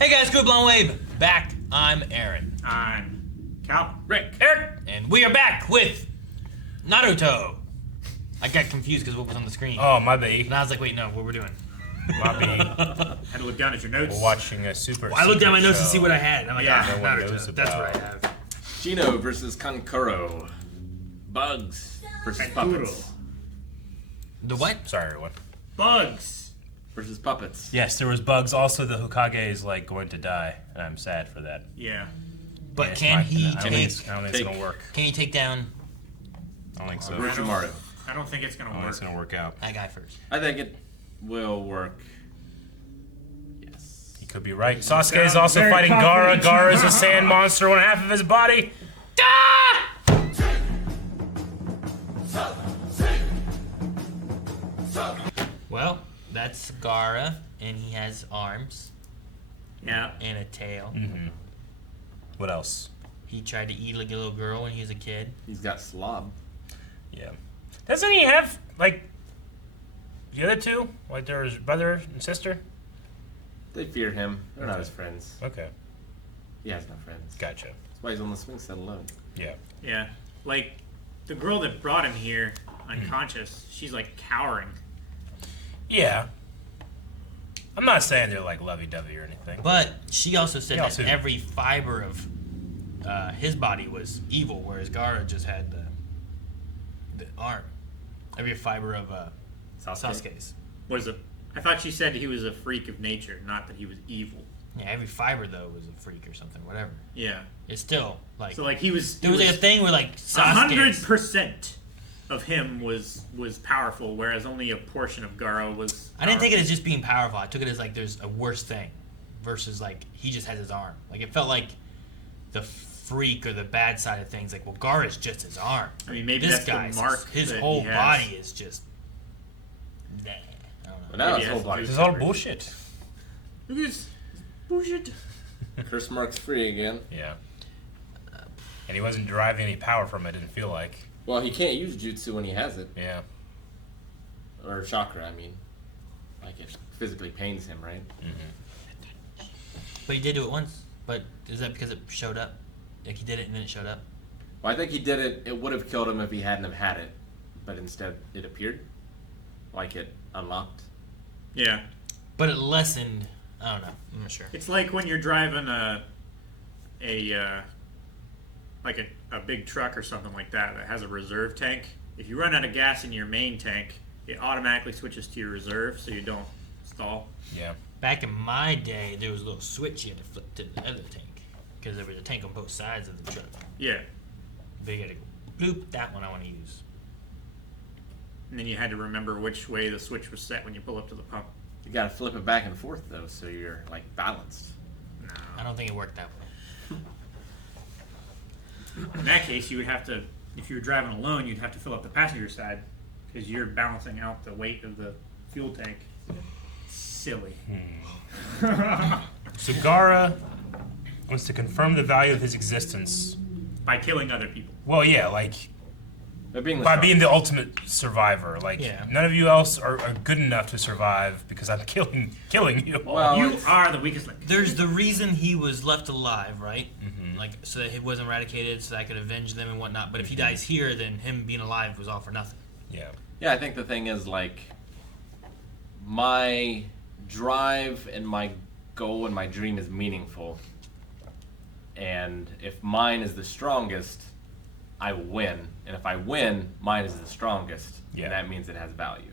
Hey guys, Group Long Wave, back. I'm Aaron. I'm Cal. Rick. Eric. And we are back with Naruto. I got confused because what was on the screen. Oh, my bad. And I was like, wait, no, what we're doing. My bad. Had to look down at your notes. We're watching a super. I looked at my notes show. to see what I had. I'm like, Yeah, ah, no one Naruto. knows That's about. what I have. Shino versus Kankuro. Bugs versus puppets. The what? Sorry, everyone. Bugs. Versus puppets. Yes, there was bugs. Also, the Hokage is like going to die, and I'm sad for that. Yeah. But Yeah, can he I don't think take? it's gonna work. Can he take down I don't think so. Orochimaru. I don't think it's gonna I don't think work. it's gonna work out. that guy first? I think it will work. Yes. He could be right. Sasuke is sound also very fighting Gaara. confident. Gaara is a sand monster, one half of his body. Well, that's Gaara, and he has arms Yeah. and a tail. What else? He tried to eat like a little girl when he was a kid. He's got slob. Yeah. Doesn't he have like the other two? Like there's brother and sister? They fear him. They're not Okay. his friends. Okay. He has no friends. Gotcha. That's why he's on the swing set alone. Yeah. Yeah. Like, the girl that brought him here, unconscious, she's like cowering. Yeah. I'm not saying they're like lovey-dovey or anything. But she also said He that also- every fiber of his body was evil, whereas Gaara just had the arm. Every fiber of Sasuke's. Was a. I thought she said he was a freak of nature, not that he was evil. Yeah, every fiber though was a freak or something, whatever. Yeah. It's still like So like he was. there was like a thing where like Sasuke's 100% of him was powerful, whereas only a portion of Gaara was. I didn't take it as just being powerful. I took it as like there's a worse thing versus like he just has his arm. Like it felt like the freak or the bad side of things. Like, well, Gaara's just his arm. I mean, maybe This that's guy's the mark. his that whole he has. body is just nah. I don't know. But now Maybe his whole has to body. do This is all bullshit. Look at this bullshit. Curse mark's free again. Yeah. And he wasn't deriving any power from it, didn't feel like. Well, he can't use jutsu when he has it. Yeah. Or chakra, I mean. Like it physically pains him, right? But he did do it once. But is that because it showed up? Like he did it and then it showed up? Well, I think he did it. It would have killed him if he hadn't have had it. But instead, it appeared. Like it unlocked. Yeah. But it lessened. I don't know. I'm not sure. It's like when you're driving a big truck or something like that has a reserve tank. If you run out of gas in your main tank, it automatically switches to your reserve so you don't stall. Yeah. Back in my day, there was a little switch you had to flip to the other tank because there was a tank on both sides of the truck. Yeah. But you had to go, bloop, that one I want to use. And then you had to remember which way the switch was set when you pull up to the pump. You gotta flip it back and forth, though, so you're, like, balanced. I don't think it worked that way. In that case, you would have to, if you were driving alone, you'd have to fill up the passenger side because you're balancing out the weight of the fuel tank. Silly. So Gaara wants to confirm the value of his existence. By killing other people. Well, yeah, like By being the by being strongest. the ultimate survivor. Like Yeah. none of you else are good enough to survive because I'm killing you. Well, You it's- are the weakest link. There's the reason he was left alive, right? Like, so that he wasn't eradicated, so that I could avenge them and whatnot. But if he dies here, then him being alive was all for nothing. Yeah. Yeah, I think the thing is, like, my drive and my goal and my dream is meaningful. And if mine is the strongest, I win. And if I win, mine is the strongest. Yeah. And that means it has value.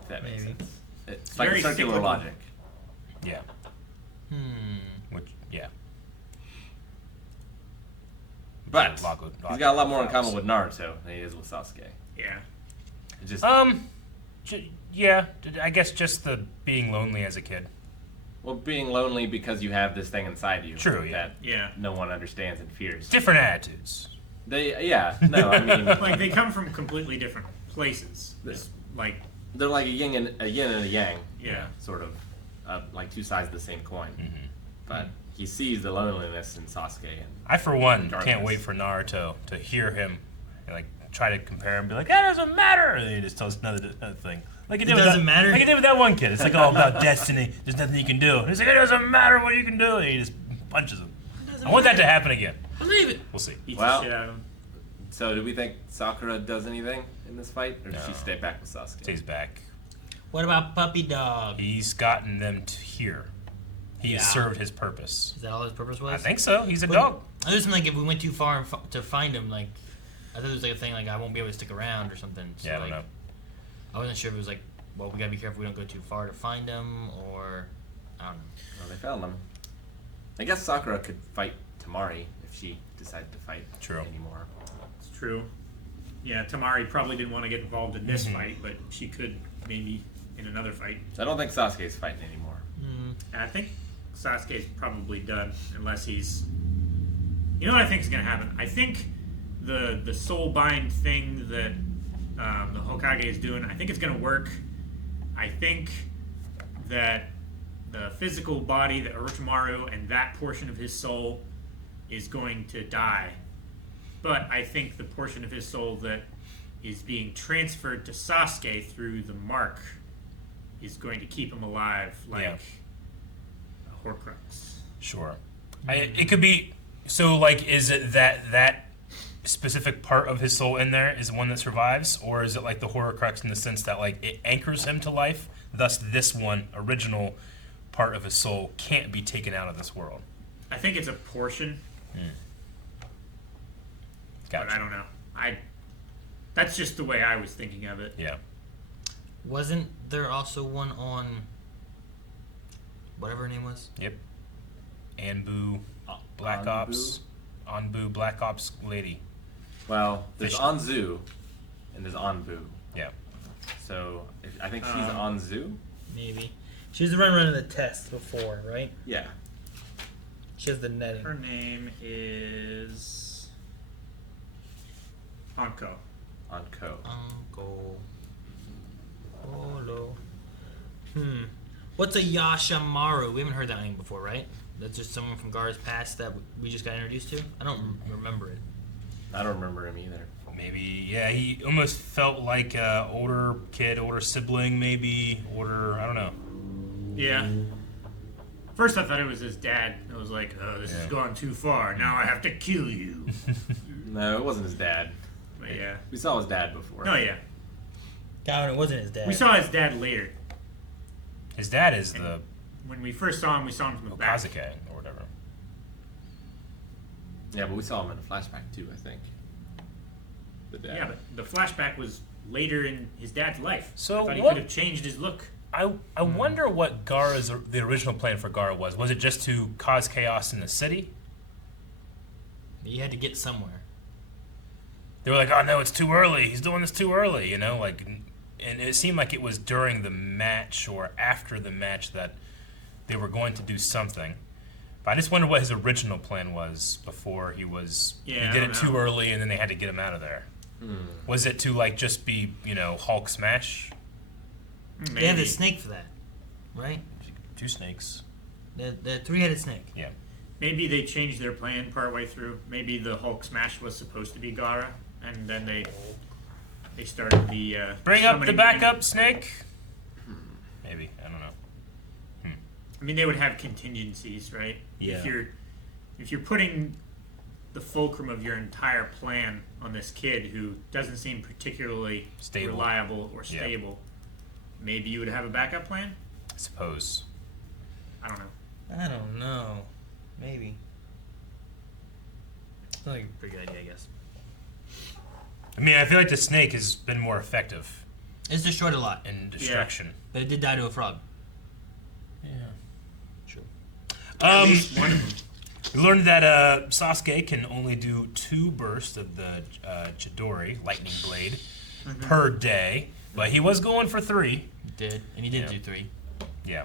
If that makes Maybe. sense. It's like Very circular cyclical. logic. Yeah. Which yeah. But Logic- he's got a lot more in logic common with Naruto than he is with Sasuke. Yeah. It just yeah. I guess just the being lonely as a kid. well, being lonely because you have this thing inside you. True, yeah. That Yeah. no one understands and fears. Different attitudes. No, I mean, Like, they come from completely different places. It's like, they're like a yin and a yang. Yeah. Sort of, like two sides of the same coin. But he sees the loneliness in Sasuke, and I for one Darkness. can't wait for Naruto to hear him and like try to compare him and be like, that doesn't matter, and then he just tells another thing. Like it It did with doesn't that, matter? Like it did with that one kid. It's like all about destiny. There's nothing you can do. And he's like, it doesn't matter what you can do. And he just punches him. I want that to happen again. Believe it. We'll see. Beats Well- the shit out of him. So, do we think Sakura does anything in this fight, or does she No. stay back with Sasuke? Stays back. What about Puppy Dog? He's gotten them to here. He has Yeah. served his purpose. Is that all his purpose was? I think so. He's a But dog. I just meant like if we went too far and to find him, like I thought it was like a thing like I won't be able to stick around or something. So, Yeah, I don't like, know. I wasn't sure if it was like, well, we gotta be careful we don't go too far to find him, or I don't know. Well, they found them. I guess Sakura could fight Tamari if she decided to fight True. anymore. It's true. Yeah, Tamari probably didn't want to get involved in this Mhm. fight, but she could maybe in another fight. So I don't think Sasuke's fighting anymore. And I think Sasuke's probably done unless he's. You know what I think is going to happen? I think the soul bind thing that the Hokage is doing, I think it's going to work. I think that the physical body, the Orochimaru, and that portion of his soul is going to die. But I think the portion of his soul that is being transferred to Sasuke through the mark is going to keep him alive like Yeah. a Horcrux. Sure. It could be. So, like, is it that specific part of his soul in there is the one that survives, or is it like the Horcrux in the sense that like it anchors him to life? Thus, this one original part of his soul can't be taken out of this world. I think it's a portion, Gotcha. but I don't know. That's just the way I was thinking of it. Yeah. Wasn't there also one on whatever her name was? Yep. Anbu, Black Anbu? Ops, Anbu, Black Ops lady. Well, there's Fish. Anzu, and there's Anbu. Yeah. So I think she's Anzu. Maybe. She was the running the test before, right? Yeah. She has the netting. Her name is Anko. Anko. Uncle Polo. What's a Yashamaru? We haven't heard that name before, right? That's just someone from Gar's past that we just got introduced to? I don't remember it. I don't remember him either. Maybe, yeah, he almost felt like a older kid, older sibling, maybe, older, I don't know. Yeah. First, I thought it was his dad. I was like, "Oh, this has Yeah. gone too far. Now I have to kill you." No, it wasn't his dad. But yeah. We saw his dad before. Oh yeah. Calvin, it wasn't his dad. We saw his dad later. His dad is the When we first saw him, we saw him from the back. Okazuke or whatever. Yeah, but we saw him in a flashback too, I think. The dad. Yeah, but the flashback was later in his dad's life. So I thought he what- could have changed his look. I wonder what the original plan for Gara was. Was it just to cause chaos in the city? You had to get somewhere. They were like, oh no, it's too early. He's doing this too early, you know? Like, and it seemed like it was during the match or after the match that they were going to do something. But I just wonder what his original plan was before he was. Yeah, he I did don't it too know. early, and then they had to get him out of there. Was it to like just be, Hulk smash? Maybe. They have the snake for that, right? Two snakes. The three-headed snake. Yeah. Maybe they changed their plan partway through. Maybe the Hulk smash was supposed to be Gara, and then they started the Bring up the summoning backup snake. Maybe, I don't know. I mean, they would have contingencies, right? Yeah. If you're putting the fulcrum of your entire plan on this kid who doesn't seem particularly Stable. reliable or Yeah. stable, maybe you would have a backup plan. I suppose. I don't know. I don't know. Maybe. Sounds like a pretty good idea, I guess. I mean, I feel like the snake has been more effective It's destroyed a lot, in destruction. but it did die to a frog. Yeah. True. At least one of them. We learned that Sasuke can only do 2 bursts of the Chidori, lightning blade, per day. But he was going for 3. He did, and he did Yeah. do 3. Yeah.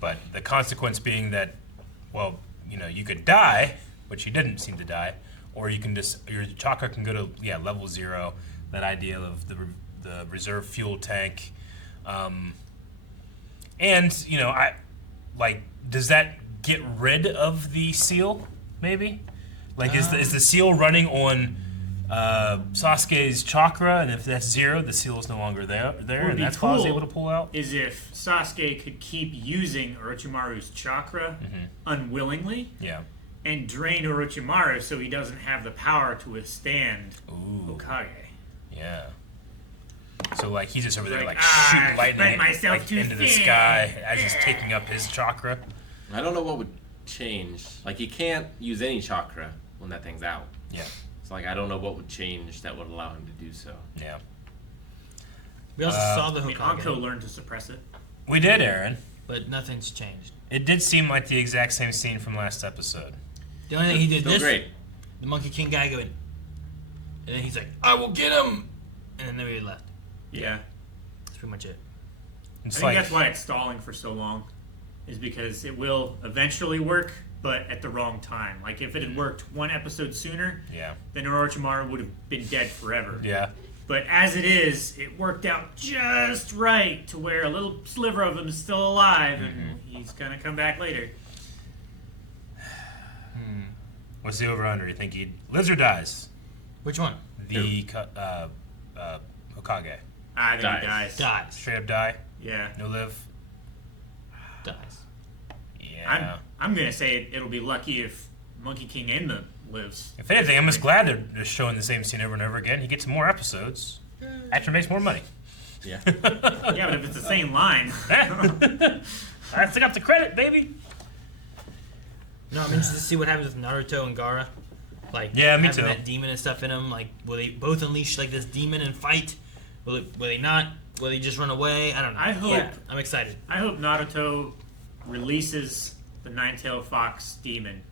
But the consequence being that, well, you could die, which he didn't seem to die, or you can just, your chakra can go to, level 0, that idea of the reserve fuel tank. And, does that get rid of the seal, maybe? Like, is the seal running on Sasuke's chakra, and if that's 0, the seal is no longer there, Would and be that's why I was cool able to pull out. Is if Sasuke could keep using Orochimaru's chakra unwillingly Yeah. and drain Orochimaru so he doesn't have the power to withstand Ooh. Hokage. Yeah. So like he's just over there Like, like shooting spread lightning myself like, too into the thin. sky as he's taking up his chakra. I don't know what would change. Like, he can't use any chakra when that thing's out. Yeah. So, like, I don't know what would change that would allow him to do so. Yeah. We also saw the I mean, Hokage, Anko learned to suppress it. We did, Aaron. but nothing's changed. It did seem like the exact same scene from last episode. The only thing he did Still this, great. the Monkey King guy going, and then he's like, "I will get him," and then nobody left. Yeah. That's pretty much it. It's I think that's why it's stalling for so long, is because it will eventually work, but at the wrong time. Like, if it had worked one episode sooner, yeah. then Orochimaru would have been dead forever. Yeah. But as it is, it worked out just right to where a little sliver of him is still alive, and he's gonna come back later. What's the over-under? You think he lives or dies? Which one? The Hokage. I think Dies. he dies. Dies. Straight up die? Yeah. No live? Dies. Yeah. I'm gonna say it'll be lucky if Monkey King Enma lives. If anything, I'm just glad they're showing the same scene over and over again. He gets more episodes. Actor makes more money. Yeah. Yeah, but if it's the same line. I still got the credit, baby. No, I'm interested to see what happens with Naruto and Gaara. Like, Yeah, me having too. that demon and stuff in them. Like, will they both unleash like this demon and fight? Will they not? Will they just run away? I don't know. I hope- Yeah, I'm excited. I hope Naruto releases the Nine-Tailed Fox demon,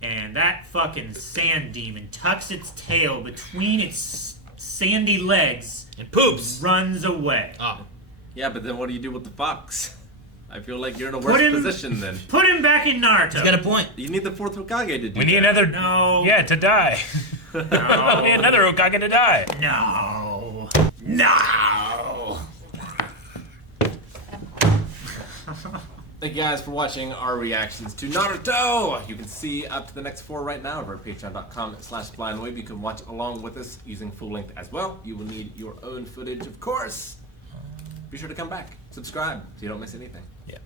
and that fucking sand demon tucks its tail between its sandy legs, And poops. runs away. Oh, Yeah, but then what do you do with the fox? I feel like you're in a Put worse him- position then. Put him back in Naruto. he's got a point. You need the 4th Hokage to do We need that. another. No. Yeah, to die. No. We need another Hokage to die. No. No. Thank you guys for watching our reactions to Naruto. You can see up to the next 4 right now over at patreon.com/blindwave. You can watch along with us using full length as well. You will need your own footage, of course. Be sure to come back, subscribe, so you don't miss anything. Yeah.